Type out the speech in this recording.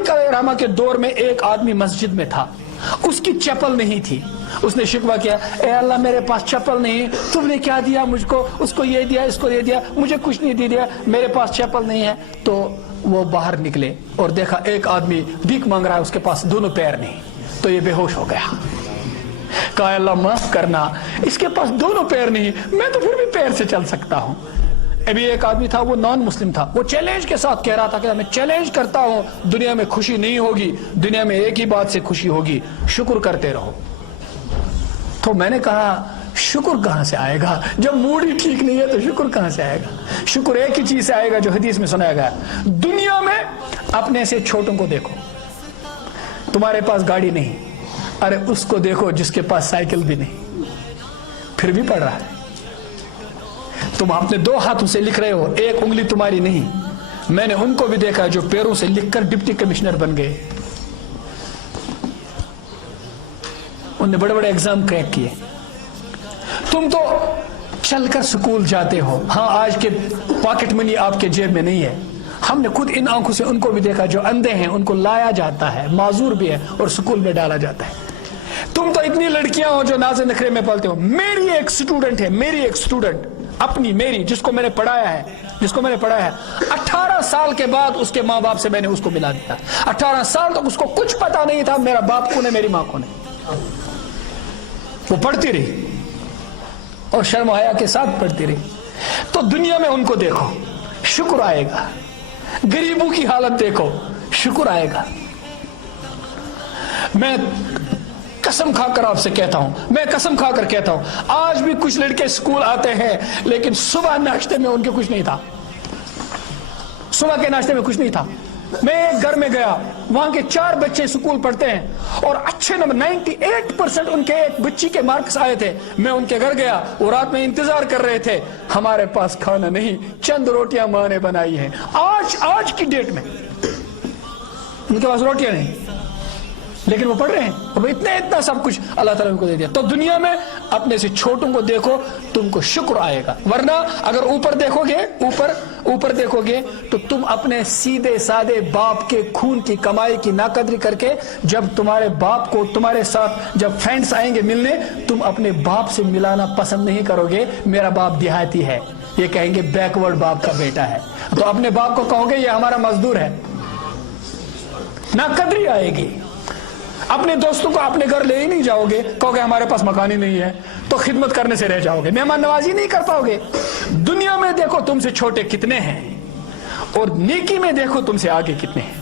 सादिक अलैहिर्रहमा के दौर में एक आदमी मस्जिद में था, उसकी चप्पल नहीं थी। उसने शिकवा किया, ए अल्लाह मेरे पास चप्पल नहीं, तुमने क्या दिया मुझको, उसको ये दिया, इसको ये दिया, मुझे कुछ नहीं दे दिया, मेरे पास चप्पल नहीं है। तो वो बाहर निकले और देखा एक आदमी भीख मांग रहा है, उसके पास दोनों पैर नहीं। तो ये बेहोश हो गया। कहा अल्लाह माफ करना, इसके पास दोनों पैर नहीं, मैं तो फिर भी पैर से चल सकता हूं। अभी एक आदमी था, वो नॉन मुस्लिम था, वो चैलेंज के साथ कह रहा था कि मैं चैलेंज करता हूं, दुनिया में खुशी नहीं होगी, दुनिया में एक ही बात से खुशी होगी, शुक्र करते रहो। तो मैंने कहा शुक्र कहां से आएगा, जब मूड ही ठीक नहीं है तो शुक्र कहां से आएगा। शुक्र एक ही चीज से आएगा जो हदीस में सुनाया गया, दुनिया में अपने से छोटों को देखो। तुम्हारे पास गाड़ी नहीं, अरे उसको देखो जिसके पास साइकिल भी नहीं, फिर भी पढ़ रहा है। तुम अपने दो हाथों से लिख रहे हो, एक उंगली तुम्हारी नहीं। मैंने उनको भी देखा जो पैरों से लिखकर डिप्टी कमिश्नर बन गए, उन्होंने बड़े बड़े एग्जाम क्रैक किए। तुम तो चलकर स्कूल जाते हो, हाँ आज के पॉकेट मनी आपके जेब में नहीं है। हमने खुद इन आंखों से उनको भी देखा जो अंधे हैं, उनको लाया जाता है, माजूर भी है, और स्कूल में डाला जाता है। तुम तो इतनी लड़कियां हो जो नाज़े नखरे में पलते हो। मेरी एक स्टूडेंट है, मेरी एक स्टूडेंट अपनी, मेरी, जिसको मैंने पढ़ाया है, 18 साल के बाद उसके माँ बाप से मैंने उसको मिला दिया। 18 साल तक उसको कुछ पता नहीं था मेरा बाप कौन है, मेरी माँ कौन है। वो पढ़ती रही और शर्म हया के साथ पढ़ती रही। तो दुनिया में उनको देखो, शुक्र आएगा। गरीबों की हालत देखो, शुक्र आएगा। मैं कसम खाकर आपसे कहता हूं, मैं कसम खाकर कहता हूं, आज भी कुछ लड़के स्कूल आते हैं लेकिन सुबह नाश्ते में उनके कुछ नहीं था, सुबह के नाश्ते में कुछ नहीं था। मैं एक घर में गया, वहां के 4 बच्चे स्कूल पढ़ते हैं और अच्छे नंबर 98% उनके एक बच्ची के मार्क्स आए थे। मैं उनके घर गया, वो रात में इंतजार कर रहे थे, हमारे पास खाना नहीं, चंद रोटियां मां ने बनाई हैं। आज की डेट में उनके पास रोटियां नहीं, लेकिन वो पढ़ रहे हैं, और इतना सब कुछ अल्लाह ताला उनको दे दिया। तो दुनिया में अपने से छोटों को देखो, तुमको शुक्र आएगा। वरना अगर ऊपर देखोगे तो तुम अपने सीधे साधे बाप के खून की कमाई की नाकदरी करके, जब तुम्हारे बाप को तुम्हारे साथ जब फ्रेंड्स आएंगे मिलने, तुम अपने बाप से मिलाना पसंद नहीं करोगे। मेरा बाप देहाती है, ये कहेंगे बैकवर्ड बाप का बेटा है। तो अपने बाप को कहोगे ये हमारा मजदूर है, नाकदरी आएगी। अपने दोस्तों को अपने घर ले ही नहीं जाओगे, कहोगे हमारे पास मकान ही नहीं है, तो खिदमत करने से रह जाओगे, मेहमान नवाजी नहीं कर पाओगे। दुनिया में देखो तुमसे छोटे कितने हैं, और नेकी में देखो तुमसे आगे कितने हैं।